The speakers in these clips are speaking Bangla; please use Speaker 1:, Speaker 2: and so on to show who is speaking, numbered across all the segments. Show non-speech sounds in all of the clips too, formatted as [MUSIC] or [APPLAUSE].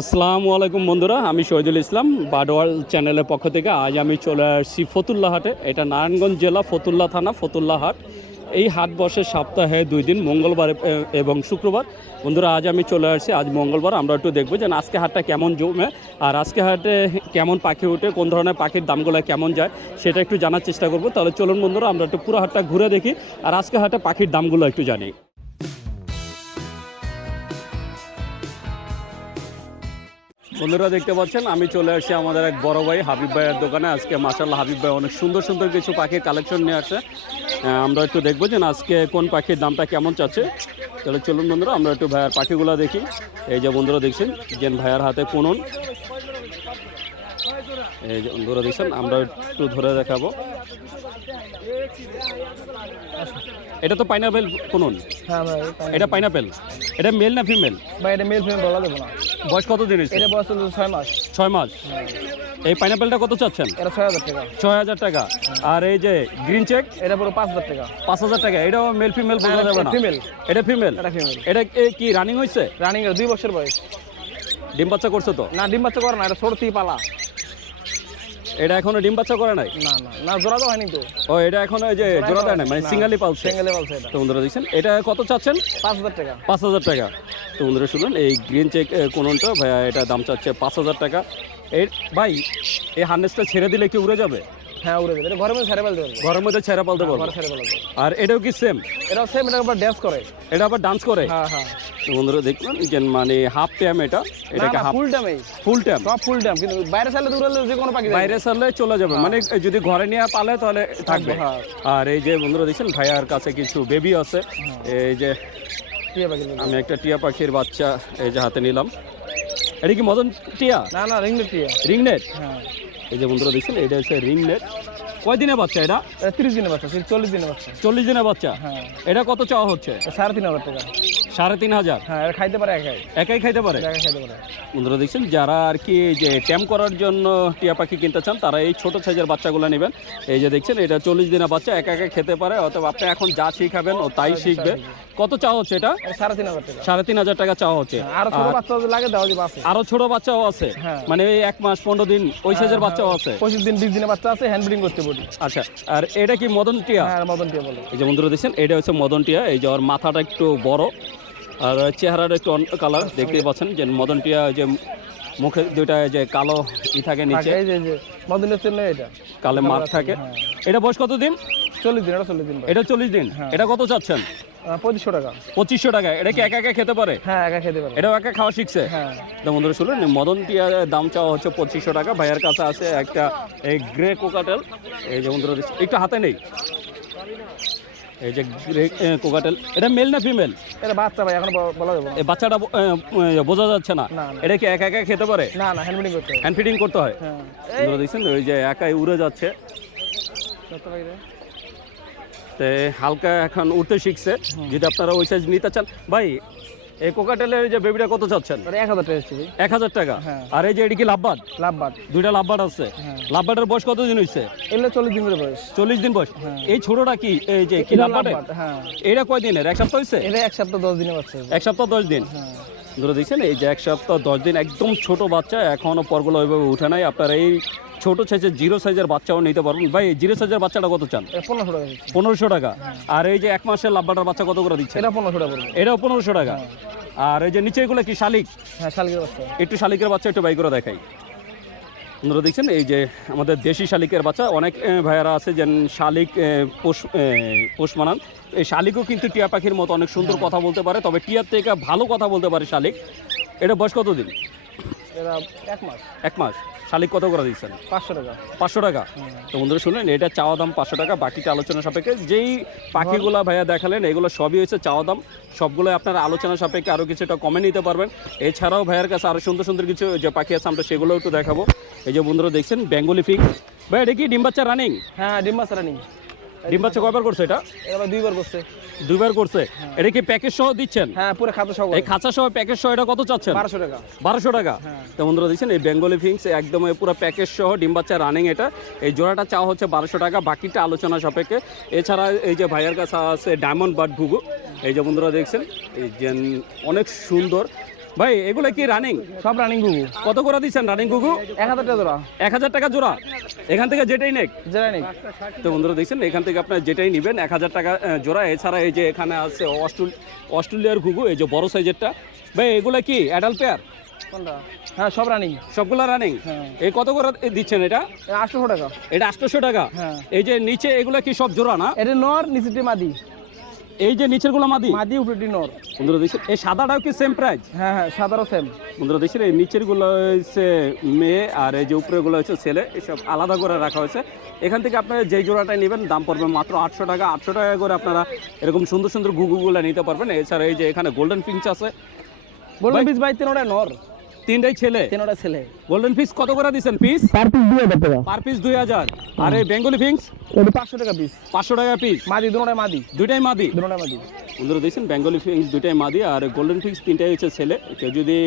Speaker 1: আসসালামু আলাইকুম বন্ধুরা, আমি শহীদুল ইসলাম, বাডওয়াল চ্যানেলের পক্ষ থেকে আজ আমি চলে আসছি ফতুল্লা হাটে। এটা নারায়ণগঞ্জ জেলা ফতুল্লা থানা, ফতুল্লা হাট। এই হাট বসে সপ্তাহে দুই দিন, মঙ্গলবার এবং শুক্রবার। বন্ধুরা, আজ আমি চলে আসছি, আজ মঙ্গলবার, আমরা একটু দেখব যে আজকে হাটটা কেমন জমে, আর আজকে হাটে কেমন পাখি উঠে, কোন ধরনের পাখির দামগুলো কেমন যায়, সেটা একটু জানার চেষ্টা করব। তাহলে চলুন বন্ধুরা, আমরা একটু পুরো হাটটা ঘুরে দেখি, আর আজকে হাটে পাখির দামগুলো একটু জানি। বন্ধুরা দেখতে পাচ্ছেন আমি চলে আসছি আমাদের এক বড় ভাই হাবিব ভাইয়ের দোকানে। আজকে মাসাল্লাহ হাবিব ভাই অনেক সুন্দর সুন্দর কিছু পাখির কালেকশন নিয়ে আসে আমরা একটু দেখব যে আজকে কোন পাখির দামটা কেমন চাচ্ছে। তাহলে চলুন বন্ধুরা আমরা একটু ভাইয়ার পাখিগুলো দেখি। এই যে বন্ধুরা দেখছেন যে ভাইয়ার হাতে কোনন এই যে বন্ধুরা দেখছেন আমরা একটু ধরে দেখাবো। এটা তো পাইনাপেল কোনন
Speaker 2: হ্যাঁ পানি-
Speaker 1: এটা পাইনাপেল এটা মেল না ফিমেল
Speaker 2: ভাই এটা মেল ফিমেল বলা যাবে না।
Speaker 1: বয়স কত দিন হয়েছে?
Speaker 2: এটা বয়স হলো ছয় মাস।
Speaker 1: ছয় মাস। এই পাইনাপেলটা কত চাচ্ছেন?
Speaker 2: এটা ছয় হাজার টাকা।
Speaker 1: ছয় হাজার টাকা। আর এই যে গ্রিন চেক
Speaker 2: এটা পুরো পাঁচ হাজার টাকা।
Speaker 1: পাঁচ হাজার টাকা। এটাও মেল ফিমেল বলা যাবে না?
Speaker 2: ফিমেল
Speaker 1: এটা ফিমেল
Speaker 2: এটা ফিমেল
Speaker 1: এটা কি রানিং হয়েছে?
Speaker 2: রানিং এর দুই বছর বয়স।
Speaker 1: ডিম বাচ্চা করছে তো?
Speaker 2: না ডিম বাচ্চা করে না এটা ছোট পালা
Speaker 1: এটা এখনও ডিম বাচ্চা করে নাই?
Speaker 2: না না না জোড়া তো হয়নি তো।
Speaker 1: ও এটা এখনও এই যে জোড়া দেয় নাই মানে সিঙ্গালি পালছে।
Speaker 2: সিঙ্গালি পালছে এটা।
Speaker 1: তো বন্ধুরা দেখছেন এটা কত চাচ্ছেন?
Speaker 2: পাঁচ হাজার টাকা।
Speaker 1: পাঁচ হাজার টাকা। তো বন্ধুরা শুনুন এই গ্রিন চেক কোনটা ভাইয়া এটা দাম চাচ্ছে পাঁচ হাজার টাকা। এর ভাই এই হার্নেসটা ছেড়ে দিলে কি উড়ে যাবে?
Speaker 2: হ্যাঁ উড়ে যাবে। এটা ঘরের মধ্যে ছেড়ে ফেলতে পারবে।
Speaker 1: ঘরের মধ্যে ছেড়ে পালতে পারব।
Speaker 2: ঘরে ছেড়ে ফেলতে
Speaker 1: আর এটাও কি সেম
Speaker 2: এটা সেম এটার উপর ড্যান্স করে।
Speaker 1: এটা আবার ডান্স করে?
Speaker 2: হ্যাঁ হ্যাঁ।
Speaker 1: তো বন্ধুরা দেখলেন যে মানে হাফ টাইম এটা এটাকে হাফ
Speaker 2: ফুল টাইমে
Speaker 1: ফুল টাইম
Speaker 2: সব ফুল টাইম কিন্তু বাইরে দূরে যে কোনো পাখি
Speaker 1: বাইরে ছাড়লে চলে যাবে। মানে যদি ঘরে নিয়ে পালে তাহলে থাকবে
Speaker 2: হ্যাঁ।
Speaker 1: আর এই যে বন্ধুরা দেখছেন ভাইয়ার কাছে কিছু বেবি আছে। এই যে আমি একটা টিয়া পাখির বাচ্চা এই যে হাতে নিলাম। এটা কি মদন টিয়া?
Speaker 2: না না রিংলেট টিয়া।
Speaker 1: রিংনেট?
Speaker 2: হ্যাঁ।
Speaker 1: এই যে বন্ধুরা দেখছেন এটা হচ্ছে রিংনেট কয় কয়দিনে বাচ্চা এটা?
Speaker 2: তিরিশ দিনের বাচ্চা চল্লিশ দিনে বাচ্চা।
Speaker 1: চল্লিশ দিনে বাচ্চা?
Speaker 2: হ্যাঁ।
Speaker 1: এটা কত চাওয়া হচ্ছে?
Speaker 2: সাড়ে তিন হাজার টাকা।
Speaker 1: সাড়ে তিন হাজার?
Speaker 2: হ্যাঁ খাইতে পারে একাই।
Speaker 1: একাই খাইতে পারে?
Speaker 2: একাই খাইতে পারে।
Speaker 1: বন্ধুরা দেখছেন যারা আর কি যে ট্যাম করার জন্য টিয়া পাখি কিনতে চান তারা এই ছোট সাইজের বাচ্চাগুলো নেবেন। এই যে দেখছেন এটা চল্লিশ দিনের বাচ্চা একা একা খেতে পারে অথবা আপনি এখন যা শিখাবেন ও তাই শিখবে। কত চাওয়া হচ্ছে এটা?
Speaker 2: সাড়ে তিন হাজার টাকা।
Speaker 1: সাড়ে তিন হাজার টাকা চাওয়া হচ্ছে।
Speaker 2: হ্যাঁ, আরও ছোট বাচ্চা লাগে দেওয়া যাবে
Speaker 1: আরও ছোট বাচ্চাও আছে।
Speaker 2: হ্যাঁ।
Speaker 1: মানে এই এক মাস পনেরো দিন ওই সাইজের বাচ্চাও আছে।
Speaker 2: পঁচিশ দিন বিশ দিনের বাচ্চা আছে হ্যান্ড ব্রিডিং করতে বলি।
Speaker 1: আচ্ছা আর এটা কি মদন টিয়া?
Speaker 2: হ্যাঁ মদন টিয়া বলে।
Speaker 1: এই যে বন্ধুরা দেখছেন এটা হচ্ছে মদন টিয়া। এই যে ওর মাথাটা একটু বড়। আর চেহারাটা একটু অন্য কালার দেখতেই পাচ্ছেন যে মদন টিয়া যে মুখে দুইটা যে কালো ই থাকে নিচে
Speaker 2: মদনের চেন এটা।
Speaker 1: কালে মাঠ থাকে।
Speaker 2: হ্যাঁ।
Speaker 1: এটা বয়স কত দিন?
Speaker 2: চল্লিশ দিন এটা চল্লিশ দিন
Speaker 1: এটা চল্লিশ দিন।
Speaker 2: হ্যাঁ।
Speaker 1: এটা কত চাচ্ছেন?
Speaker 2: পঁচিশশো টাকা।
Speaker 1: পঁচিশশো টাকা। এটা কি একা একা খেতে পারে?
Speaker 2: হ্যাঁ একা খেতে পারে।
Speaker 1: এটাও একা খাওয়া শিখছে?
Speaker 2: হ্যাঁ।
Speaker 1: তো বন্ধুরা শুনুন মদন টিয়ার দাম চাওয়া হচ্ছে পঁচিশশো টাকা। ভাইয়ের কাছে আছে একটা এই গ্রে কোকাটেল এই যে বন্ধুরা একটু হাতে নেই। এই যে কোকাটেল এটা মেল না ফিমেল
Speaker 2: এটা বাচ্চা ভাই এখন বলা যাবে
Speaker 1: এই বাচ্চাটা বোঝা যাচ্ছে না। এটা কি একা একা খেতে পারে?
Speaker 2: না না হ্যান্ড ব্রিডিং করতে হয়
Speaker 1: হ্যান্ড ফিডিং করতে হয়?
Speaker 2: হ্যাঁ।
Speaker 1: দেখছেন ওই যে একাই উড়ে যাচ্ছে। তে হালকা এখন উঠতে শিখছে। যদি আপনারা ওই সাইজ নিতে চান ভাই এই কোকাটেলের যে বেবিটা কত চাচ্ছেন?
Speaker 2: এক হাজার টাকা
Speaker 1: এক হাজার টাকা?
Speaker 2: হ্যাঁ।
Speaker 1: আর এই যে এটা কি লাভবাদ
Speaker 2: লাভ বাদ
Speaker 1: দুইটা লাভবাদ আছে।
Speaker 2: হ্যাঁ।
Speaker 1: লাভবাটের বয়স কত দিন হয়েছে
Speaker 2: এগুলো চল্লিশ দিন বয়স।
Speaker 1: চল্লিশ দিন বয়স।
Speaker 2: হ্যাঁ।
Speaker 1: এই ছোটটা কি এই যে কি
Speaker 2: এটা
Speaker 1: লাভবাটে
Speaker 2: লাভ বাদ, হ্যাঁ।
Speaker 1: এটা কয় দিনের? এক সপ্তাহ হয়েছে
Speaker 2: এটা এক সপ্তাহ দশ দিনে বাচ্চা
Speaker 1: এক সপ্তাহ দশ দিন। ধরে দেখছেন এই যে এক সপ্তাহ দশ দিন একদম ছোট বাচ্চা এখনও পরগুলো ওইভাবে উঠে নাই। আপনার এই ছোট সাইজের জিরো সাইজের বাচ্চাও নিতে পারবেন। ভাই জিরো সাইজের বাচ্চাটা কত চান?
Speaker 2: পনেরোশো টাকা
Speaker 1: পনেরোশো টাকা। আর এই যে এক মাসের লাভবাটার বাচ্চা কত করে দিচ্ছে
Speaker 2: এটা পনেরোশো টাকা
Speaker 1: এটাও পনেরোশো টাকা। আর এই যে নিচে এগুলো কি শালিক?
Speaker 2: হ্যাঁ শালকের বাচ্চা।
Speaker 1: একটু শালিকের বাচ্চা একটু বাই করে দেখাই। আপনারা দেখছেন এই যে আমাদের দেশি শালিকের বাচ্চা। অনেক ভাইয়ারা আছে যেন শালিক পোষ পোষ মানান। এই শালিকও কিন্তু টিয়া পাখির মতো অনেক সুন্দর কথা বলতে পারে তবে টিয়ার থেকে ভালো কথা বলতে পারে শালিক। এটা বয়স কত দিন
Speaker 2: এক মাস।
Speaker 1: এক মাস। শালিক কত করে দিচ্ছেন?
Speaker 2: পাঁচশো টাকা।
Speaker 1: পাঁচশো টাকা? তো বন্ধুরা শুনলেন এটা চাওয়া দাম পাঁচশো টাকা বাকিটা আলোচনা সাপেক্ষে। যেই পাখিগুলা ভাইয়া দেখালেন এগুলো সবই হয়েছে চাওয়া দাম। সবগুলো আপনার আলোচনা সাপেক্ষে আরও কিছুটা কমে নিতে পারবেন। এছাড়াও ভাইয়ার কাছে আরও সুন্দর সুন্দর কিছু যে পাখি আছে আমরা সেগুলো একটু দেখাবো। এই যে বন্ধুরা দেখছেন বেঙ্গলি ফিক ভাই এটা কি ডিম্বাচ্চা রানিং
Speaker 2: হ্যাঁ ডিম বাচ্চা রানিং
Speaker 1: ডিম বাচ্চা কয়বার করছে এটা?
Speaker 2: ভাই দুইবার করছে।
Speaker 1: দুইবার করছে? এটা কি প্যাকেজ সহ দিচ্ছেন?
Speaker 2: হ্যাঁ পুরো খাদ্য সহ।
Speaker 1: এই খাঁচা সহ প্যাকেজ সহ এটা কত চাচ্ছেন?
Speaker 2: বারোশো টাকা।
Speaker 1: বারোশো টাকা?
Speaker 2: হ্যাঁ।
Speaker 1: তো বন্ধুরা দেখছেন এই বেঙ্গলি ফিংস একদম এই পুরো প্যাকেজ সহ ডিম বাচ্চা রানিং এটা। এই জোড়াটা চাওয়া হচ্ছে বারোশো টাকা বাকিটা আলোচনা সাপেক্ষে। এছাড়া এই যে ভাইয়ের কাছে আছে ডায়মন্ড বার্ড ঘুঘু। এই যে বন্ধুরা দেখছেন এই যে অনেক সুন্দর ভাই এগুলো কি রানিং
Speaker 2: সব রানিং গুগু।
Speaker 1: কত করে দিচ্ছেন রানিং কুকু
Speaker 2: এক হাজার টাকা জোড়া।
Speaker 1: এক হাজার টাকা জোড়া? এখান থেকে যেটাই নেক।
Speaker 2: জোড়া নেই
Speaker 1: তো বন্ধুরা দেখছেন এখান থেকে আপনার যেটাই নেবেন এক হাজার টাকা জোড়া। এছাড়া এই যে এখানে আছে অস্ট্রেল অস্ট্রেলিয়ার ঘুঘু এই যে বড় সাইজেরটা ভাই এগুলা কি অ্যাডাল্ট পেয়ার
Speaker 2: হ্যাঁ সব রানিং
Speaker 1: সবগুলা রানিং এই কত করে দিচ্ছেন এটা?
Speaker 2: আটশোশো টাকা।
Speaker 1: এটা আটশোশো টাকা।
Speaker 2: হ্যাঁ।
Speaker 1: এই যে নিচে এগুলা কি সব জোড়া না?
Speaker 2: এটা নর নিচেটি মাদি।
Speaker 1: এই যে নিচেরগুলো মাদি?
Speaker 2: মাদি উপরে নর
Speaker 1: বন্ধুরা দেখছেন এই সাদাটাও কি সেম প্রাইস
Speaker 2: হ্যাঁ হ্যাঁ সাদারও সেম
Speaker 1: বন্ধুরা দেখছেন এই নিচেরগুলো হচ্ছে মেয়ে আর এই যে উপরে গুলো হচ্ছে ছেলে এসব আলাদা করে রাখা হয়েছে। এখান থেকে আপনারা যেই জোড়াটাই নেবেন দাম পড়বে মাত্র আটশো টাকা। আটশো টাকা করে আপনারা এরকম সুন্দর সুন্দর গুগুগুলো নিতে পারবেন। এছাড়া এই যে এখানে গোল্ডেন পিঞ্চ আছে।
Speaker 2: বিশ বাই তিন ওটা নর।
Speaker 1: তিনটাই ছেলে?
Speaker 2: তিন ওটা ছেলে।
Speaker 1: গোল্ডেন পিস কত করে দিচ্ছেন পিস
Speaker 2: পার পিস দুই হাজার টাকা।
Speaker 1: পার পিস দুই হাজার। আর এই বেঙ্গলি ফিংস
Speaker 2: এটা পাঁচশো টাকা পিস
Speaker 1: পাঁচশো টাকা পিস
Speaker 2: মাদি দুটাই মাদি।
Speaker 1: দুইটাই মাদি?
Speaker 2: দুটাই মাদি।
Speaker 1: বন্ধুরা দেখছেন বেঙ্গলি ফিংস দুইটাই মাদি আর গোল্ডেন ফিংস তিনটাই হচ্ছে ছেলে। কেউ যদি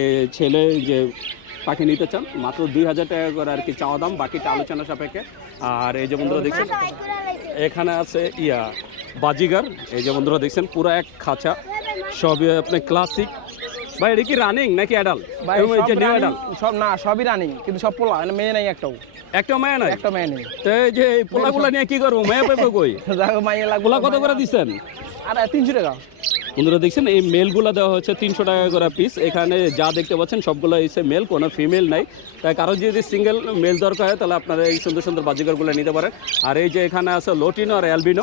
Speaker 1: এ, ছেলে যে পাখি নিতে চান মাত্র দুই হাজার টাকা করে আর কি চাওয়া দাম বাকিটা আলোচনা সাপেক্ষে। আর এই যে বন্ধুরা দেখছেন এখানে আছে ইয়া বাজিগার। এই যে বন্ধুরা দেখছেন পুরো এক খাঁচা। সবই আপনি ক্লাসিক ভাই এটা কি রানিং নাকি অ্যাডাল
Speaker 2: ভাই
Speaker 1: নিউ অ্যাডাল
Speaker 2: সব না সবই রানিং কিন্তু সব পোলা মানে মেয়ে নাই একটাও।
Speaker 1: একটা মায়া নাই?
Speaker 2: একটা মায়া নেই।
Speaker 1: তো এই যে পোলাগুলা নিয়ে কি করব মায়া পাইবো কই? [LAUGHS]
Speaker 2: মাইয়ে লাগবে।
Speaker 1: পোলা কত করে দিচ্ছেন
Speaker 2: আর তিনশো টাকা।
Speaker 1: বন্ধুরা দেখছেন এই মেলগুলো দেওয়া হচ্ছে তিনশো টাকা করে পিস এখানে যা দেখতে পাচ্ছেন সবগুলো এসে মেল কোনো ফিমেল নাই। তাই কারও যদি সিঙ্গেল মেল দরকার হয় তাহলে আপনারা এই সুন্দর সুন্দর বাজিকারগুলো নিতে পারেন। আর এই যে এখানে আছে লোটিনো আর অ্যালবিনো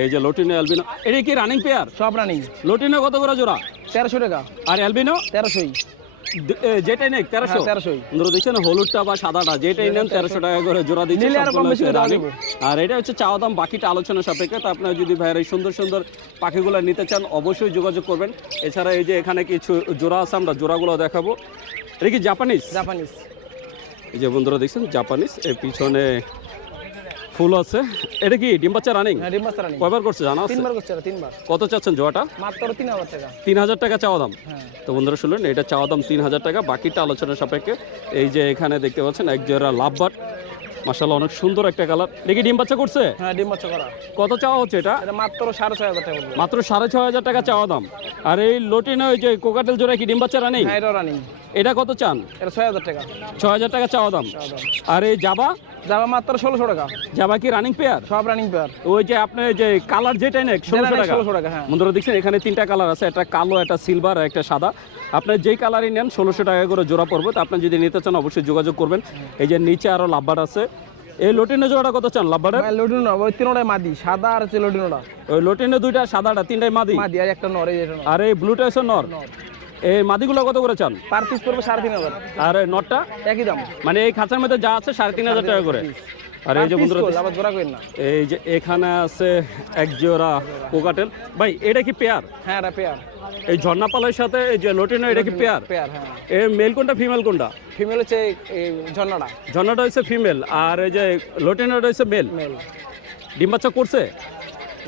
Speaker 1: এই যে লোটিনো অ্যালবিনো এটা কি রানিং পেয়ার
Speaker 2: সব রানিং
Speaker 1: লোটিনো কত করে জোড়া?
Speaker 2: তেরোশো টাকা।
Speaker 1: আর অ্যালবিনো
Speaker 2: তেরোশোই।
Speaker 1: যেটাই নেই তেরোশো?
Speaker 2: হ্যাঁ
Speaker 1: দেখছেন হলুদটা বা সাদাটা যেটাই নেন তেরোশো টাকা করে জোড়া দিচ্ছে
Speaker 2: নিলে আরও কম
Speaker 1: সবগুলো
Speaker 2: বেশি
Speaker 1: হচ্ছে
Speaker 2: করে দেওয়া
Speaker 1: running।
Speaker 2: যাবে।
Speaker 1: আর এটা হচ্ছে চাওয়া দাম বাকিটা আলোচনা সাপেক্ষে। তো আপনারা যদি ভাইয়ের এই সুন্দর সুন্দর পাখিগুলো নিতে চান অবশ্যই যোগাযোগ করবেন। এছাড়া এই যে এখানে কিছু জোড়া আছে আমরা জোড়াগুলো দেখাবো। এটা কি জাপানিজ
Speaker 2: জাপানিজ
Speaker 1: এই যে বন্ধুরা দেখছেন জাপানিজ এর পিছনে ফুল আছে। এটা কি ডিম বাচ্চা রানিং
Speaker 2: হ্যাঁ ডিম বাচ্চা রানিং
Speaker 1: কয়বার করছে জানা? আছে
Speaker 2: তিনবার করছে তিনবার।
Speaker 1: কত চাচ্ছেন জোয়াটা?
Speaker 2: মাত্র তিন হাজার টাকা।
Speaker 1: তিন হাজার টাকা চাওয়া দাম।
Speaker 2: হ্যাঁ।
Speaker 1: তো বন্ধুরা শুনলেন এটা চাওয়া দাম তিন হাজার টাকা বাকিটা আলোচনা সাপেক্ষে। এই যে এখানে দেখতে পাচ্ছেন এক জোড়া লাভবাট মাসাল্লাহ অনেক সুন্দর একটা কালার দেখি ডিম বাচ্চা করছে?
Speaker 2: হ্যাঁ ডিম বাচ্চা করা।
Speaker 1: কত চাওয়া হচ্ছে এটা?
Speaker 2: এটা মাত্র সাড়ে ছয় হাজার টাকা
Speaker 1: মাত্র সাড়ে ছয় হাজার টাকা চাওয়া দাম। আর এই লোটিনে ওই যে কোকাটেল জোড়া কি ডিম বাচ্চা রানিং
Speaker 2: হ্যাঁ এটা রানিং
Speaker 1: এটা কত চান?
Speaker 2: এটা ছয় হাজার টাকা।
Speaker 1: ছয় হাজার টাকা চাওয়া দাম। আর এই জাবা?
Speaker 2: যাবা মাত্র ষোলোশো টাকা।
Speaker 1: জাবা কি রানিং পেয়ার
Speaker 2: সব রানিং পেয়ার
Speaker 1: ওই যে আপনার যে কালার যেটাই নেই ষোলোশো টাকা।
Speaker 2: ষোলোশো টাকা হ্যাঁ।
Speaker 1: বন্ধুরা দেখছেন এখানে তিনটা কালার আছে একটা কালো একটা সিলভার আর একটা সাদা। আপনার যেই কালারই নেন ষোলোশো টাকা করে জোড়া পড়বে। তো আপনি যদি নিতে চান অবশ্যই যোগাযোগ করবেন। এই যে নিচে আরও লাভবার আছে। এই লোটিনে জোড়াটা কত চান লাভবারের?
Speaker 2: ভাই ওই তিনোটাই মাদি সাদা আর হচ্ছে লডিনোটা
Speaker 1: ওই লোটিনে দুইটা সাদাটা তিনটাই মাদি?
Speaker 2: মাদি আর একটা নর এই।
Speaker 1: আর এই ব্লুটা হচ্ছে নর। এই মাদিগুলো কত করে চান?
Speaker 2: পার পিস পড়বে সাড়ে তিন হাজার।
Speaker 1: আর নটটা?
Speaker 2: একই দাম।
Speaker 1: মানে এই খাঁচার মধ্যে যা আছে সাড়ে তিন হাজার টাকা করে। আর এই যে বন্ধুরা
Speaker 2: আবার জোড়া করেন না।
Speaker 1: এই যে এখানে আছে এক জোড়া কোকাটেল। ভাই এটা কি পেয়ার?
Speaker 2: হ্যাঁ এটা পেয়ার।
Speaker 1: এই ঝর্ণাপালের সাথে এই যে লোটিনো এটা কি পেয়ার?
Speaker 2: পেয়ার হ্যাঁ।
Speaker 1: এর মেল কোনটা ফিমেল কোনটা?
Speaker 2: ফিমেল হচ্ছে এই ঝর্ণাটা।
Speaker 1: ঝর্ণাটা হচ্ছে ফিমেল আর এই যে লোটিনোটা হচ্ছে মেল
Speaker 2: মেল
Speaker 1: ডিম বাচ্চা করছে?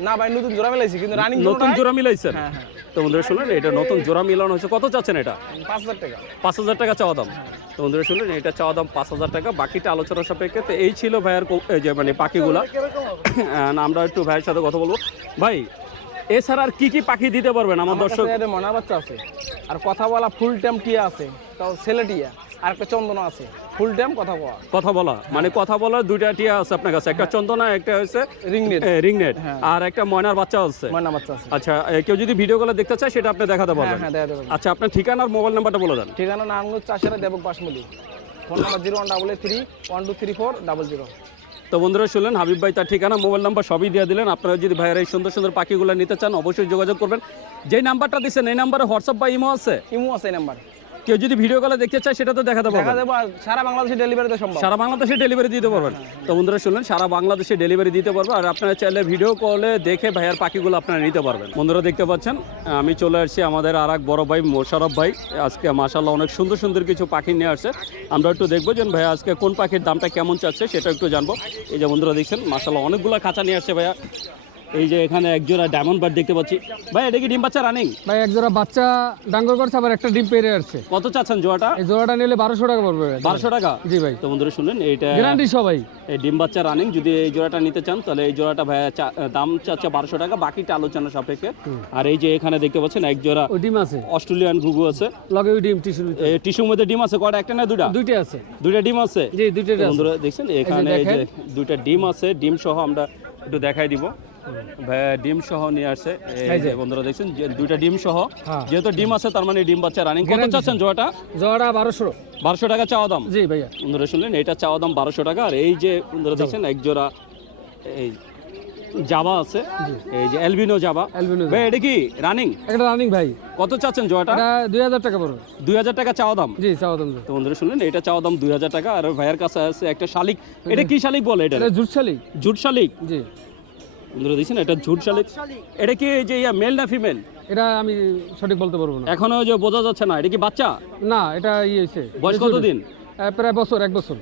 Speaker 2: না ভাই নতুন জোড়া মেলাইছি কিন্তু রানিং
Speaker 1: নতুন জোড়া মিলাইছেন?
Speaker 2: হ্যাঁ হ্যাঁ।
Speaker 1: তো বন্ধুরা শুনলেন এটা নতুন জোড়া মিলানো হচ্ছে কত চাচ্ছেন এটা?
Speaker 2: পাঁচ হাজার টাকা।
Speaker 1: পাঁচ হাজার টাকা চাওয়া দাম। তো বন্ধুরা শুনলেন এটা চাওয়া দাম পাঁচ হাজার টাকা। বাকিটা আলোচনা সাপেক্ষে তো এই ছিল ভাইয়ের যে মানে পাখিগুলা। আমরা একটু ভাইয়ের সাথে কথা বলব। ভাই এছাড়া আর কি কি পাখি দিতে পারবেন আমার দর্শক?
Speaker 2: মনা বাচ্চা আছে। আর কথা বলা ফুল টাইম টিয়া আছে। তাও ছেলে টিয়া। আর একটা চন্দনা আছে। ফুল টাইম কথা বলা।
Speaker 1: কথা বলা। মানে কথা বলার দুইটা টিয়া আছে আপনার কাছে। একটা চন্দনা একটা হচ্ছে
Speaker 2: রিংনেট।
Speaker 1: রিংনেট।
Speaker 2: হ্যাঁ।
Speaker 1: আর একটা ময়নার বাচ্চা আছে।
Speaker 2: ময়না বাচ্চা আছে।
Speaker 1: আচ্ছা কেউ যদি ভিডিও কলে দেখতে চায় সেটা আপনি দেখাতে
Speaker 2: হ্যাঁ
Speaker 1: পারবেন
Speaker 2: হ্যাঁ
Speaker 1: আচ্ছা আপনার ঠিকানা আর মোবাইল নাম্বারটা বলে দেন।
Speaker 2: ঠিকানা নারায়ণগঞ্জ চাষেরা দেবক বাসমলি। Phone number zero one double eight three one two three four double zero.
Speaker 1: তো বন্ধুরা শুনলেন হাবিব ভাই তার ঠিকানা মোবাইল নাম্বার সবই দিয়ে দিলেন। আপনারা যদি ভাইয়ের এই সুন্দর সুন্দর পাখিগুলো নিতে চান অবশ্যই যোগাযোগ করবেন। যেই নাম্বারটা দিচ্ছেন এই নাম্বারে হোয়াটসঅ্যাপ বা ইমো আছে?
Speaker 2: ইমো আছে এই নাম্বার
Speaker 1: কেউ যদি ভিডিও কলে দেখতে চায় সেটা তো দেখাতে পারবেন।
Speaker 2: দেবো সারা বাংলাদেশে ডেলিভারি সম্ভব।
Speaker 1: সারা বাংলাদেশে ডেলিভারি দিতে পারবেন। তো বন্ধুরা শুনলেন সারা বাংলাদেশে ডেলিভারি দিতে পারব। আর আপনারা চাইলে ভিডিও কলে দেখে ভাইয়ার পাখিগুলো আপনারা নিতে পারবেন। বন্ধুরা দেখতে পাচ্ছেন আমি চলে আসছি আমাদের আর এক বড় ভাই মোশারফ ভাই। আজকে মাসাল্লাহ অনেক সুন্দর সুন্দর কিছু পাখি নিয়ে আসছে। আমরা একটু দেখব যে ভাইয়া আজকে কোন পাখির দামটা কেমন চাচ্ছে সেটা একটু জানব। এই যে বন্ধুরা দেখছেন মাসাল্লাহ অনেকগুলো খাঁচা নিয়ে আসছে ভাইয়া। এই যে এখানে এক জোড়া ডায়মন্ড বার্ড দেখতে পাচ্ছি। ভাই এটা কি ডিম বাচ্চা রানিং
Speaker 3: ভাই এক জোড়া বাচ্চা ডাঙ্গর করছে আবার একটা ডিম পেরে আসছে।
Speaker 1: কত চাচ্ছেন জোড়াটা?
Speaker 3: এই জোড়াটা নিলে বারোশো টাকা পড়বে
Speaker 1: বারোশো টাকা?
Speaker 3: জি ভাই।
Speaker 1: তো বন্ধুরা শুনলেন এইটা
Speaker 3: গ্যারান্টি সবাই
Speaker 1: এই ডিম বাচ্চা রানিং যদি এই জোড়াটা নিতে চান তাহলে এই জোড়াটা ভাইয়া চা- দাম চাচ্ছে বারোশো টাকা বাকিটা আলোচনা সাপেক্ষে। আর এই যে এখানে দেখতে পাচ্ছেন এক জোড়া
Speaker 3: ডিম আছে।
Speaker 1: অস্ট্রেলিয়ান ঘুঘু আছে।
Speaker 3: লগে ডিম টিস্যু
Speaker 1: টিস্যুর মধ্যে ডিম আছে কটা একটা না দুটা
Speaker 3: দুইটা আছে।
Speaker 1: দুইটা ডিম আছে?
Speaker 3: জি দুইটা আছে।
Speaker 1: বন্ধুরা দেখছেন এখানে এই যে দুইটা ডিম আছে ডিম সহ আমরা একটু দেখাই দিব। ডিম সহ নিয়ে আসছে। এই
Speaker 3: যে।
Speaker 1: বন্ধুরা দেখছেন দুইটা ডিম সহ।
Speaker 3: হ্যাঁ।
Speaker 1: যেহেতু ডিম আছে তার মানে ডিম বাচ্চা রানিং কত চাচ্ছেন
Speaker 3: জোড়া বারোশো।
Speaker 1: বারোশো টাকা চাওয়া দাম।
Speaker 3: জি ভাইয়া।
Speaker 1: বন্ধুরা শুনলেন এটা চাওয়া দাম বারোশো টাকা। আর এই যে বন্ধুরা দেখছেন এক জোড়া এই জাবা আছে। এই যে এলবিনো জাবা।
Speaker 3: অ্যালবিনো
Speaker 1: ভাই এটা কি রানিং
Speaker 3: একটা রানিং ভাই।
Speaker 1: কত চাচ্ছেন
Speaker 3: এটা দুই হাজার টাকা পড়বে।
Speaker 1: দুই হাজার টাকা চাওয়া দাম।
Speaker 3: জি চাওয়া দাম।
Speaker 1: তো বন্ধুরা শুনলেন এটা চাওয়া দাম দুই হাজার টাকা। আর ভাইয়ের কাছে আছে একটা শালিক। এটা কি শালিক বলে এটা
Speaker 3: জুট শালিক।
Speaker 1: জুট শালিক?
Speaker 3: জি।
Speaker 1: বন্ধুরা দিয়েছেন এটা ঝুট শালিক। এটা কি যে ইয়া মেল না ফিমেল
Speaker 3: এটা আমি সঠিক বলতে পারব না।
Speaker 1: এখনও যে বোঝা যাচ্ছে না এটা কি বাচ্চা?
Speaker 3: না এটা ইয়ে হয়েছে।
Speaker 1: বয়স কতদিন?
Speaker 3: প্রায় বছর এক বছর।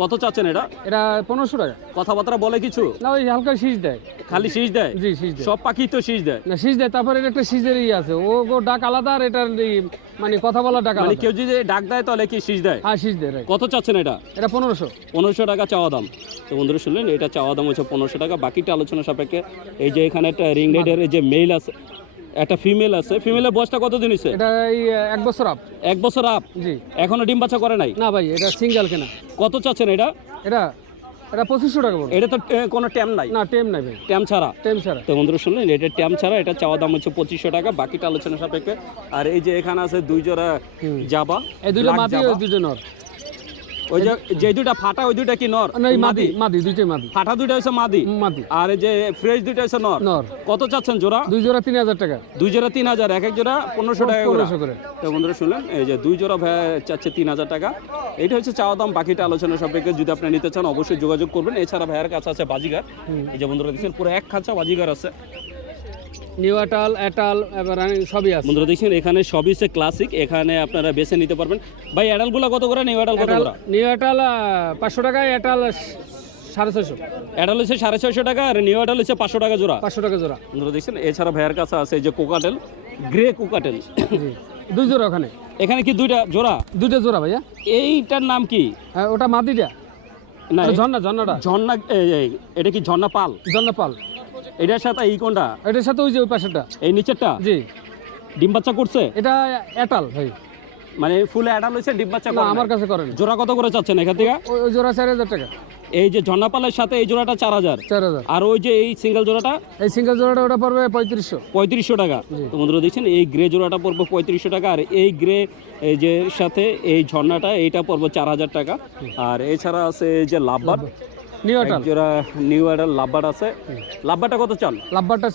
Speaker 1: কত চাচ্ছেন এটা?
Speaker 3: এটা পনেরোশো টাকা।
Speaker 1: কথাবার্তা বলে কিছু?
Speaker 3: না ওই হালকা শীষ দেয়।
Speaker 1: খালি শীষ দেয়?
Speaker 3: জি শীষ দেয়।
Speaker 1: সব পাখি তো শীষ দেয়।
Speaker 3: না শীষ দেয় তারপরে এর একটা শীষের ইয়ে আছে। ও ও ডাক আলাদা আর এটার এই মানে কথা বলার ডাক
Speaker 1: মানে
Speaker 3: আলাদা।
Speaker 1: কেউ যদি ডাক দেয় তাহলে কি শীষ দেয়?
Speaker 3: হ্যাঁ শীষ দেয় right।
Speaker 1: কত চাচ্ছেন এটা?
Speaker 3: এটা পনেরোশো।
Speaker 1: পনেরোশো টাকা চাওয়া দাম। তো বন্ধুরা শুনলেন এটা চাওয়া দাম হচ্ছে পনেরোশো টাকা। বাকিটা আলোচনা সাপেক্ষে এই যে এখানে একটা রিং নেটের যে মেইল আছে একটা ফিমেল আছে। ফিমেলের বয়সটা কতদিন হয়েছে?
Speaker 3: এটা এই এক বছর আপ
Speaker 1: এক বছর আপ
Speaker 3: জি।
Speaker 1: এখনও ডিম বাচ্চা করে নাই?
Speaker 3: না ভাই এটা সিঙ্গেল কেনা।
Speaker 1: কত চাচ্ছেন এটা?
Speaker 3: এটা এটা পঁচিশশো টাকা পড়বে
Speaker 1: এটা তো কোনো ট্যাম নাই?
Speaker 3: না টেম নাই ভাই।
Speaker 1: ট্যাম ছাড়া?
Speaker 3: টেম ছাড়া।
Speaker 1: তো বন্ধুরা শুনলেন এটা ট্যাম ছাড়া এটা চাওয়া দাম হচ্ছে পঁচিশশো টাকা বাকিটা আলোচনা সাপেক্ষে। আর এই যে এখানে আছে দুই জোড়া। জাবা
Speaker 3: এই দুইটা
Speaker 1: black
Speaker 3: মাদি। নর।
Speaker 1: ওই যে যে দুইটা ফাটা ওই দুইটা কি নর?
Speaker 3: মাদি মাদি। দুইটাই মাদি।
Speaker 1: ফাটা দুইটা হচ্ছে মাদি।
Speaker 3: মাদি।
Speaker 1: আর যে ফ্রেশ দুইটা হচ্ছে নর।
Speaker 3: নর।
Speaker 1: কত চাচ্ছেন জোড়া?
Speaker 3: দুই জোড়া তিন হাজার টাকা।
Speaker 1: দুই জোড়া তিন হাজার। এক এক জোড়া পনেরোশো টাকা
Speaker 3: পনেরোশো করে।
Speaker 1: তো বন্ধুরা শুনলেন এই যে দুই জোড়া চাচ্ছে তিন হাজার টাকা। এটা হচ্ছে চাওয়া দাম বাকিটা আলোচনা সাপেক্ষে যদি আপনি নিতে চান অবশ্যই যোগাযোগ করবেন। এছাড়া ভাইয়ের কাছে আছে বাজিগার। এই যে বন্ধুরা দেখছেন পুরো এক খাঁচা বাজিগার আছে।
Speaker 3: নিউ অ্যাটাল অ্যাটাল সবই আছে।
Speaker 1: বন্ধুরা দেখছেন এখানে সবই সে ক্লাসিক এখানে আপনারা বেছে নিতে পারবেন। ভাই অ্যাডালগুলো কত করে? নিউ অ্যাডাল কত করে?
Speaker 3: নিউ অ্যাটাল পাঁচশো টাকায় অ্যাটাল সাড়ে ছয়শো।
Speaker 1: অ্যাডাল হচ্ছে সাড়ে ছয়শো টাকা আর নিউ অ্যাডাল হচ্ছে পাঁচশো টাকা জোড়া।
Speaker 3: পাঁচশো টাকা জোড়া।
Speaker 1: বন্ধুরা দেখছেন এছাড়া ভাইয়ের কাছে আছে এই যে কোকাটেল গ্রে কোকাটেল
Speaker 3: দুই জোড়া ওখানে।
Speaker 1: এখানে কি দুইটা জোড়া?
Speaker 3: দুইটা জোড়া ভাইয়া।
Speaker 1: এইটার নাম কি?
Speaker 3: হ্যাঁ, ওটা মাদিটা
Speaker 1: না
Speaker 3: ঝর্ণা ঝর্ণাটা।
Speaker 1: ঝর্ণা এটা কি ঝর্ণা পাল
Speaker 3: ঝর্ণা পাল
Speaker 1: এটার সাথে এই কোনটা?
Speaker 3: এটার সাথে ওই যে ওই পাশেরটা।
Speaker 1: এই নিচেরটা?
Speaker 3: জি।
Speaker 1: ডিম বাচ্চা করছে?
Speaker 3: এটা অ্যাটাল ভাই।
Speaker 1: মানে ফুলে অ্যাডাল হয়েছে ডিম বাচ্চা
Speaker 3: না আমার কাছে করেন।
Speaker 1: জোড়া কত করে চাচ্ছেন এখান থেকে?
Speaker 3: ওই জোড়া চার হাজার টাকা।
Speaker 1: এই যে ঝর্ণা পালের সাথে এই জোড়াটা চার হাজার।
Speaker 3: চার হাজার।
Speaker 1: আর ওই যে এই সিঙ্গেল জোড়াটা?
Speaker 3: এই সিঙ্গেল জোড়াটা ওটা পড়বে পঁয়ত্রিশশো।
Speaker 1: পঁয়ত্রিশশো টাকা। তো বন্ধুরা দেখছেন এই গ্রে জোড়াটা পড়বে পঁয়ত্রিশশো টাকা আর এই গ্রে এই যে সাথে এই ঝর্ণাটা এইটা পড়বে চার হাজার টাকা। আর এছাড়া আছে এই যে লাভবার।
Speaker 3: নিউ অ্যাটাল
Speaker 1: জোড়া নিউ আছে। লাভবারটা কত চান?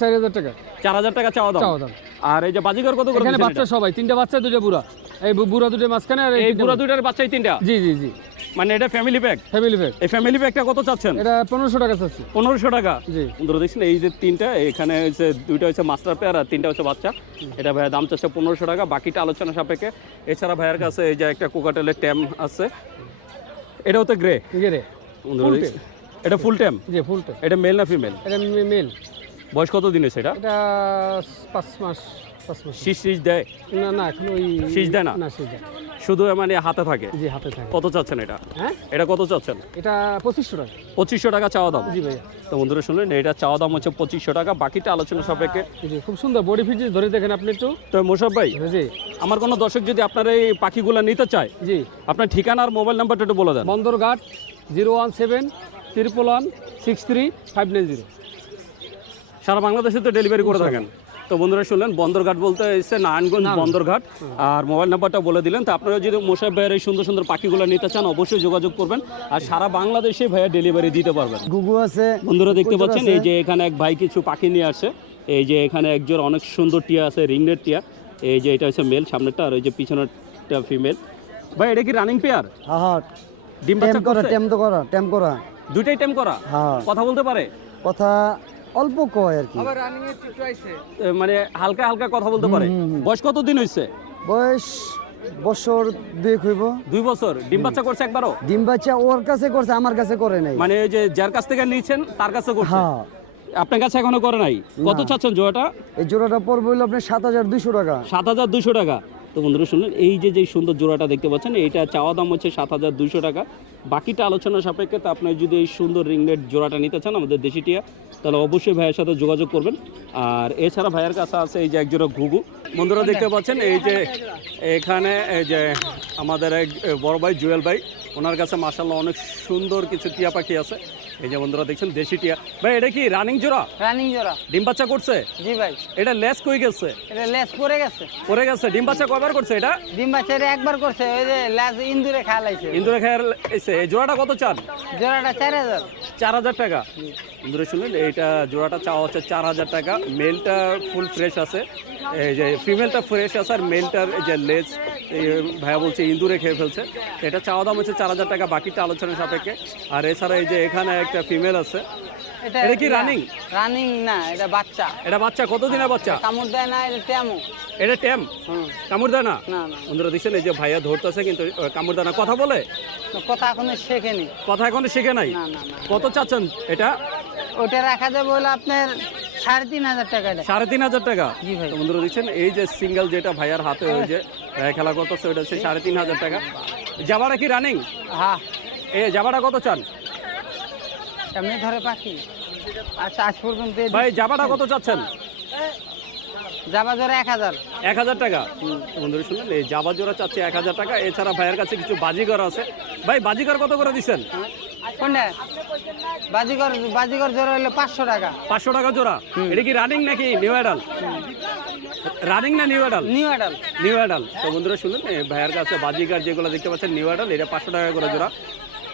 Speaker 3: চার হাজার টাকা।
Speaker 1: চার হাজার টাকা চাওয়া দাম?
Speaker 3: চাওয়া দাম।
Speaker 1: আর এই যে বাজিগর কত করে
Speaker 3: এখানে বাচ্চা সবাই তিনটা বাচ্চা দুইটা বুড়া। এই বুড়া দুটো মাঝখানে আর এই বাচ্চা।
Speaker 1: দুইটার বাচ্চাই তিনটা?
Speaker 3: জি জি জি।
Speaker 1: মানে এটা ফ্যামিলি প্যাক
Speaker 3: ফ্যামিলি প্যাক
Speaker 1: এই ফ্যামিলি প্যাকটা কত চাচ্ছেন?
Speaker 3: এটা টাকা চাচ্ছি।
Speaker 1: টাকা?
Speaker 3: জি।
Speaker 1: বন্ধুরা দেখছেন এই যে তিনটা এখানে হচ্ছে দুইটা হচ্ছে মাস্টার পেয়ার আর তিনটা হচ্ছে বাচ্চা। এটা ভাইয়ের দাম চাচ্ছে পনেরোশো টাকা বাকিটা আলোচনা সাপেক্ষে। এছাড়া ভাইয়ের কাছে এই যে একটা কোকাটেলের ট্যাম আছে। এটাও তো গ্রে
Speaker 3: রে
Speaker 1: বন্ধুরা
Speaker 3: Full
Speaker 1: দেখছেন? এটা ফুল ট্যাম
Speaker 3: জি ফুলটা
Speaker 1: এটা মেল না ফিমেল
Speaker 3: এটা মেল
Speaker 1: বয়স কত দিন হয়েছে এটা
Speaker 3: এটা পাঁচ মাস পাঁচ মাস।
Speaker 1: শীষ শীষ দেয়?
Speaker 3: না না এখন ওই
Speaker 1: শীষ দেয় না?
Speaker 3: না শীষ দেয়
Speaker 1: শুধু মানে হাতে থাকে?
Speaker 3: জি হাতে থাকে।
Speaker 1: কত চাচ্ছেন এটা?
Speaker 3: হ্যাঁ?
Speaker 1: এটা কত চাচ্ছেন?
Speaker 3: এটা পঁচিশশো টাকা।
Speaker 1: পঁচিশশো টাকা চাওয়া দাম?
Speaker 3: জি ভাইয়া।
Speaker 1: তো বন্ধুরা শুনলেন এটা চাওয়া দাম হচ্ছে পঁচিশশো টাকা বাকিটা আলোচনা সাপেক্ষে।
Speaker 3: জি খুব সুন্দর বডি ফিটনেস ধরে দেখেন আপনি একটু।
Speaker 1: তো মোশাব ভাই
Speaker 3: জি।
Speaker 1: আমার কোনো দর্শক যদি আপনার এই পাখিগুলো নিতে চায়
Speaker 3: জি।
Speaker 1: আপনার ঠিকানা আর মোবাইল নাম্বারটা একটু বলে দেন।
Speaker 3: Bandarghat zero one seven triple one six three five nine zero.
Speaker 1: সারা বাংলাদেশে তো ডেলিভারি করে থাকেন। তো বন্ধুরা শুনলেন বন্দরঘাট বলতে এসছে নারায়ণগঞ্জ বন্দরঘাট। আর মোবাইল নাম্বারটা বলে দিলেন। তো আপনারা যদি মোশাব ভাইয়ের এই সুন্দর সুন্দর পাখিগুলো নিতে চান অবশ্যই যোগাযোগ করবেন। আর সারা বাংলাদেশে ভাইয়া ডেলিভারি দিতে পারবেন।
Speaker 4: গুগু আছে
Speaker 1: বন্ধুরা দেখতে পাচ্ছেন এই যে এখানে এক ভাই কিছু পাখি নিয়ে আসছে এই যে এখানে একজন অনেক সুন্দর টিয়া আছে রিংনেট টিয়া। এই যে এটা হচ্ছে মেল সামনেরটা আর ওই যে পিছনেরটা ফিমেল ভাই এটা কি রানিং পেয়ার
Speaker 4: হ্যাঁ
Speaker 1: ডিম
Speaker 4: করা টেম তো করা টেম করা।
Speaker 1: দুইটাই টাইম করা?
Speaker 4: হ্যাঁ।
Speaker 1: কথা বলতে পারে?
Speaker 4: কথা অল্প কয় আর কি।
Speaker 1: মানে হালকা হালকা কথা বলতে পারে। বয়স কত দিন হয়েছে
Speaker 4: বয়স বছর দুই হইব।
Speaker 1: দুই বছর। ডিম বাচ্চা করছে একবারও?
Speaker 4: ডিম বাচ্চা ওর কাছে করছে আমার কাছে করে নাই।
Speaker 1: মানে যে যার কাছ থেকে নিয়েছেন তার কাছে করছে?
Speaker 4: হ্যাঁ।
Speaker 1: আপনার কাছে এখনও করে নাই? কত চাচ্ছেন জোড়াটা?
Speaker 4: এই জোড়াটা পড়বে হলো আপনার সাত হাজার দুইশো টাকা।
Speaker 1: সাত হাজার দুশো টাকা। তো বন্ধুরা শুনলেন এই যে যে সুন্দর জোড়াটা দেখতে পাচ্ছেন এইটা চাওয়া দাম হচ্ছে সাত হাজার দুশো টাকা। বাকিটা আলোচনা সাপেক্ষে তো আপনি যদি এই সুন্দর রিংলেট জোড়াটা নিতে চান আমাদের দেশিটিয়া তাহলে অবশ্যই ভাইয়ের সাথে যোগাযোগ করবেন। আর এছাড়া ভাইয়ের কাছে আছে এই যে একজোড়া ঘুঘু। বন্ধুরা দেখতে পাচ্ছেন এই যে এখানে এই যে আমাদের এক বড় ভাই জুয়েল ভাই ওনার কাছে মাসাল্লাহ অনেক সুন্দর কিছু টিয়া পাখি আছে। এই যে বন্ধুরা দেখছেন দেশি টিয়া। ভাই এটা কি রানিং জোড়া?
Speaker 2: রানিং জোড়া।
Speaker 1: ডিম বাচ্চা করছে?
Speaker 2: জি ভাই।
Speaker 1: এটা লেস কই গেছে?
Speaker 2: এটা লেস পড়ে গেছে।
Speaker 1: পড়ে গেছে। ডিম বাচ্চা কয়বার করছে এটা?
Speaker 2: ডিম বাচ্চা এটা একবার করছে ওই যে লেস ইন্দুরে খালাইছে
Speaker 1: ইন্দুরে খায়ের এসে এই জোড়াটা কত চান?
Speaker 2: জোড়াটা চার হাজার।
Speaker 1: চার হাজার টাকা। ইন্দুরে শুনলেন এইটা জোড়াটা চাওয়া হচ্ছে চার হাজার টাকা। মেলটা ফুল ফ্রেশ আছে। এই যে ফিমেলটা ফ্রেশ আছে আর মেলটার যে লেজ এই ভাইয়া বলছে ইন্দুরে খেয়ে ফেলছে। এটা চাওয়া দাম হচ্ছে চার হাজার টাকা বাকিটা আলোচনা সাপেক্ষে। আর এছাড়া এই যে এখানে একটা ফিমেল আছে। এটা কি running?
Speaker 2: রানিং না এটা বাচ্চা।
Speaker 1: এটা বাচ্চা কত দিনের বাচ্চা?
Speaker 2: কামড় দেয় না এটা তেমন
Speaker 1: এটা টেম
Speaker 2: হুম।
Speaker 1: কামড় দেয় না? বন্ধুরা দেখছেন এই যে ভাইয়া ধরতেছে কিন্তু কামড় দেয় না। কথা বলে?
Speaker 2: কথা এখনও শেখেনি।
Speaker 1: কথা এখনও শিখে নাই? কত চাচ্ছেন এটা?
Speaker 2: ওটা রাখা যাবে বলে আপনার সাড়ে তিন হাজার টাকা
Speaker 1: সাড়ে তিন হাজার টাকা?
Speaker 2: জি ভাই।
Speaker 1: বন্ধুরা দেখছেন এই যে সিঙ্গেল যেটা ভাইয়ার হাতে ওই যে ভাইয়া খেলা করতেছে ওটা হচ্ছে সাড়ে তিন হাজার টাকা। জাবাটা কি রানিং
Speaker 2: হ্যাঁ।
Speaker 1: এ জাবাটা কত চান?
Speaker 2: এমনি ধরে পাখি। আচ্ছা আজ পর্যন্ত
Speaker 1: ভাই জাবাটা কত চাচ্ছেন?
Speaker 2: যাবা ধরে এক হাজার।
Speaker 1: এক হাজার টাকা। বন্ধুরা শুনলেন এই জাবা জোড়া চাচ্ছে এক হাজার টাকা। এছাড়া ভাইয়ের কাছে কিছু বাজিগর আছে। ভাই বাজিগর কত করে দিচ্ছেন?
Speaker 2: কোনটা বাজিগর হলো পাঁচশো টাকা।
Speaker 1: পাঁচশো টাকা জোড়া? এটা কি রানিং নাকি নিউ অ্যাডাল রানিং না new adult
Speaker 2: new adult
Speaker 1: new adult তো বন্ধুরা শুনলেন ভাইয়ের কাছে যেগুলো দেখতে পাচ্ছেন নিউ অ্যাডাল এটা পাঁচশো টাকা করে জোড়া।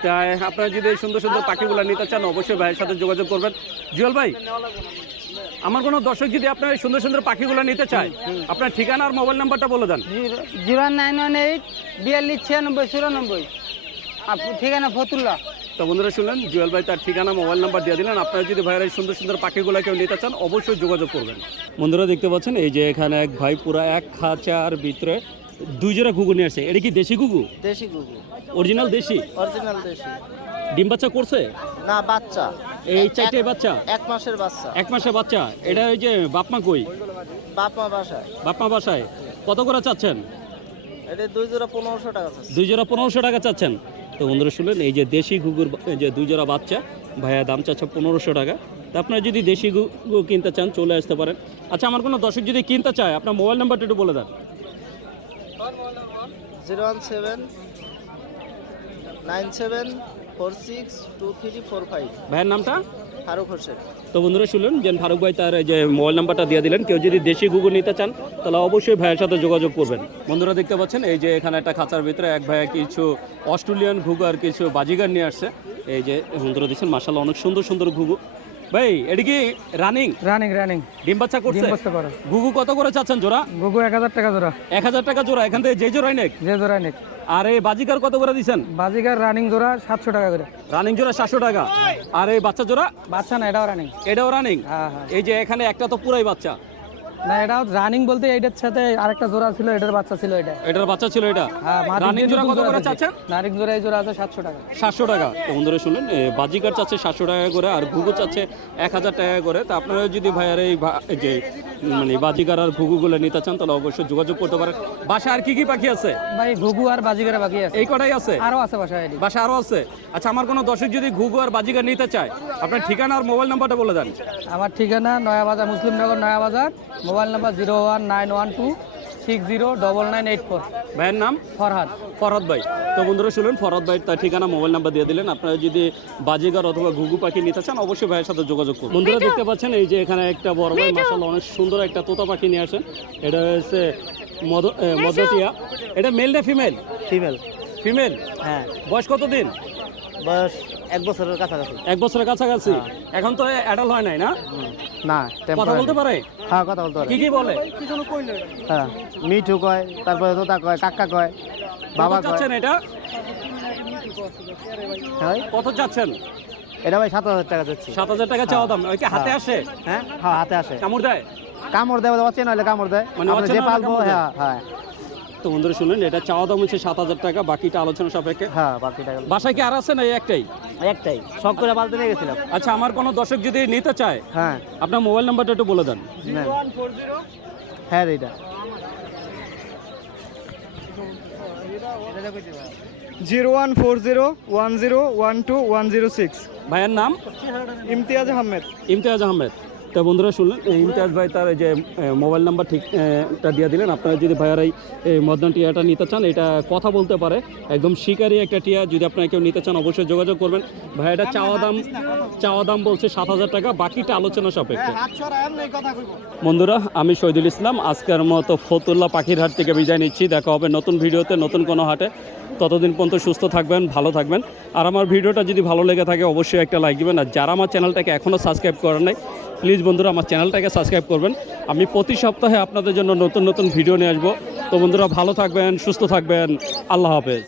Speaker 1: তাই আপনারা যদি এই সুন্দর সুন্দর পাখিগুলো নিতে চান অবশ্যই ভাইয়ের সাথে যোগাযোগ করবেন। জুয়েল ভাই আমার কোনো দর্শক যদি আপনার এই সুন্দর সুন্দর পাখিগুলো নিতে চায় আপনার ঠিকানা আর মোবাইল নাম্বারটা বলে দেন।
Speaker 2: জিরো নাইন ওয়ান এইট বিয়াল্লিশ ছিয়ানব্বই চুরানব্বই। ঠিকানা ফতুল্লা।
Speaker 1: তো বন্ধুরা শুনলেন জুয়েল ভাই তার ঠিকানা মোবাইল নাম্বার দিয়ে দিলেন। আপনারা যদি ভাইয়ের সুন্দর সুন্দর পাখিগুলো কেউ নিতে চান অবশ্যই যোগাযোগ করবেন। বন্ধুরা দেখতে পাচ্ছেন এই যে এখানে এক ভাই পুরো এক খাঁচার ভিতরে দুই জোড়া ঘুঘু নিয়ে আসছে। এটা কি দেশি ঘুঘু?
Speaker 5: দেশি গুগু
Speaker 1: অরিজিনাল দেশি?
Speaker 5: অরিজিনাল দেশি।
Speaker 1: ডিম বাচ্চা করছে?
Speaker 5: না বাচ্চা।
Speaker 1: এই চারটে বাচ্চা?
Speaker 5: এক মাসের বাচ্চা।
Speaker 1: এক মাসের বাচ্চা? এটা ওই যে বাপমা কই?
Speaker 5: বাপমা বাসায়।
Speaker 1: বাপমা বাসায়। কত করে চাচ্ছেন?
Speaker 5: এটা দুই জোড়া পনেরোশো টাকা
Speaker 1: দুই জোড়া পনেরোশো টাকা চাচ্ছেন। তো বন্ধুরা শুনলেন এই যে দেশি ঘুঘুর এই যে দুই জোড়া বাচ্চা ভাইয়া দাম চাচ্ছে পনেরোশো টাকা। তা আপনারা যদি দেশি ঘুঘু কিনতে চান চলে আসতে পারেন। আচ্ছা আমার কোনো দর্শক যদি কিনতে চায় আপনার মোবাইল নাম্বারটা একটু বলে দেন।
Speaker 5: Zero one seven nine seven four six two three four five.
Speaker 1: ভাইয়ের নামটা?
Speaker 5: ফারুক হোসেন।
Speaker 1: তো বন্ধুরা শুনলেন যে ফারুক ভাই তার যে মোবাইল নাম্বারটা দিয়ে দিলেন, কেউ যদি দেশি গুগল নিতে চান, তাহলে অবশ্যই ভাইয়ের সাথে যোগাযোগ করবেন। বন্ধুরা দেখতে পাচ্ছেন, এই যে এখানে একটা খাঁচার ভিতরে এক ভাইয়া কিছু অস্ট্রেলিয়ান ঘুঘু আর কিছু বাজিগার নিয়ে আসছে। এই যে বন্ধুরা দেখছেন মাসাল্লাহ অনেক সুন্দর সুন্দর ঘুঘু। ভাই এটা কি রানিং
Speaker 3: রানিং রানিং
Speaker 1: ডিম বাচ্চা করছে?
Speaker 3: ডিম বাচ্চা
Speaker 1: করে। গুগু কত করে চাচ্ছেন জোড়া?
Speaker 3: গুগু এক হাজার টাকা জোড়া।
Speaker 1: এক হাজার টাকা জোড়া এখান থেকে যে জোড়াই নেক।
Speaker 3: যে জোড়াই নেক।
Speaker 1: আর এই বাজিকার কত করে দিচ্ছেন
Speaker 3: বাজিকার রানিং জোড়া সাতশো টাকা করে।
Speaker 1: রানিং জোড়া সাতশো টাকা। আর এই বাচ্চা জোড়া?
Speaker 3: বাচ্চা না এটাও রানিং
Speaker 1: এটাও রানিং
Speaker 3: হ্যাঁ হ্যাঁ।
Speaker 1: এই যে এখানে একটা তো পুরাই বাচ্চা।
Speaker 3: না এটাও রানিং বলতে এইটার সাথে আরেকটা জোড়া ছিল এটার বাচ্চা ছিল এটা।
Speaker 1: এটার বাচ্চা ছিল এটা?
Speaker 3: হ্যাঁ
Speaker 1: রানিং জোড়া কত করে চাচ্ছেন?
Speaker 3: রানিং জোড়া এই জোড়া আছে সাতশো টাকা।
Speaker 1: সাতশো টাকা। তো বন্ধুরা শুনলেন বাজিকার চাচ্ছে সাতশো টাকা করে আর ঘুঘু চাচ্ছে এক হাজার টাকা করে। তা আপনারা যদি ভাইয়ার এই যে মানে বাজিকার আর ঘুঘুগুলো নিতে চান তাহলে অবশ্যই যোগাযোগ করতে পারেন। বাসা আর কি কি পাখি আছে?
Speaker 3: ভাই ঘুঘু আর বাজিকার বাকি আছে।
Speaker 1: এই কটাই আছে?
Speaker 3: আরও আছে বাসায়
Speaker 1: বাসা আরও আছে? আচ্ছা আমার কোনো দর্শক যদি ঘুঘু আর বাজিকার নিতে চায় আপনার ঠিকানা আর মোবাইল নাম্বারটা বলে দেন।
Speaker 3: আমার ঠিকানা Nayabazar Muslimnagar Nayabazar mobile number zero one nine one two six zero double nine eight four.
Speaker 1: ভাইয়ের নাম?
Speaker 3: ফরহাদ।
Speaker 1: ফরহাদ ভাই। তো বন্ধুরা শুনলেন ফরহাদ ভাই তার ঠিকানা মোবাইল নাম্বার দিয়ে দিলেন। আপনারা যদি বাজিগার অথবা ঘুঘু পাখি নিতে চান অবশ্যই ভাইয়ের সাথে যোগাযোগ করুন। বন্ধুরা দেখতে পাচ্ছেন এই যে এখানে একটা বড় ভাই মাসাল্লাহ অনেক সুন্দর একটা তোতা পাখি নিয়ে আসেন। এটা হচ্ছে মদ এ, মদটিয়া এটা মেল না ফিমেল
Speaker 5: ফিমেল
Speaker 1: ফিমেল
Speaker 5: হ্যাঁ।
Speaker 1: বয়স কত দিন
Speaker 5: বয়স এক বছরের কাছাকাছি।
Speaker 1: এক বছরের কাছাকাছি? এখন তো অ্যাডাল হয় নাই না?
Speaker 5: না
Speaker 1: কথা বলতে পারে?
Speaker 5: হ্যাঁ কথা বলতে পারে।
Speaker 1: কি কি বলে?
Speaker 5: হ্যাঁ মিঠু কয় তারপরে তোতা কয় কাক্কা কয় বাবা
Speaker 1: কত
Speaker 5: কয়।
Speaker 1: চাচ্ছেন এটা?
Speaker 5: হ্যাঁ?
Speaker 1: কত চাচ্ছেন?
Speaker 5: এটা ভাই সাত হাজার টাকা যাচ্ছে
Speaker 1: সাত হাজার টাকা চাওয়া দাম। ওই কি হাতে আসে?
Speaker 5: হ্যাঁ হ্যাঁ হাতে আসে।
Speaker 1: কামড় দেয়?
Speaker 5: কামড় দেয় অচেনা হলে কামড় দেয়।
Speaker 1: মানে
Speaker 5: যে পালবো
Speaker 1: কামড় দেয়?
Speaker 5: হ্যাঁ হ্যাঁ।
Speaker 1: তো বন্ধুরা শুনলেন এটা চাওয়া দাম হচ্ছে সাত হাজার টাকা বাকিটা আলোচনা সাপেক্ষে।
Speaker 5: হ্যাঁ বাকি টাকা
Speaker 1: বাসায় কি আর আছে না এই একটাই?
Speaker 5: একটাই। সব করে পালতে নিয়ে গেছিলাম।
Speaker 1: আচ্ছা আমার কোনো দর্শক যদি নিতে চায়
Speaker 5: হ্যাঁ।
Speaker 1: আপনার মোবাইল নাম্বারটা একটু বলে দেন।
Speaker 5: নেন। হ্যাঁ এটা
Speaker 6: zero one four zero one zero one two one zero six.
Speaker 1: ভাইয়ের নাম?
Speaker 6: ইমতিয়াজ আহমেদ।
Speaker 1: ইমতিয়াজ আহমেদ। তো বন্ধুরা শুনলেন ইমতিয়াজ ভাই তার এই যে মোবাইল নাম্বার ঠিক এ, টা দিয়ে দিলেন। আপনারা যদি ভাইয়ার এই এই মদন টিয়াটা নিতে চান এটা কথা বলতে পারে। একদম শিকারি একটা টিয়া যদি আপনারা কেউ নিতে চান অবশ্যই যোগাযোগ করবেন। ভাই এটা চাওয়া দাম চাওয়া দাম বলছে সাত হাজার টাকা বাকিটা আলোচনা সাপেক্ষে। বন্ধুরা আমি শহীদুল ইসলাম আজকের মতো ফতুল্লা পাখির হাট থেকে বিদায় নিচ্ছি। দেখা হবে নতুন ভিডিওতে নতুন কোনো হাটে। ততদিন পর্যন্ত সুস্থ থাকবেন ভালো থাকবেন। আর আমার ভিডিওটা যদি ভালো লেগে থাকে অবশ্যই একটা লাইক দিবেন। আর যারা আমার চ্যানেলটাকে এখনও সাবস্ক্রাইব করেন নাই প্লিজ বন্ধুরা আমার চ্যানেলটাকে সাবস্ক্রাইব করবেন। আমি প্রতি সপ্তাহে আপনাদের জন্য নতুন নতুন ভিডিও নিয়ে আসব। তো বন্ধুরা ভালো থাকবেন, সুস্থ থাকবেন। আল্লাহ হাফেজ।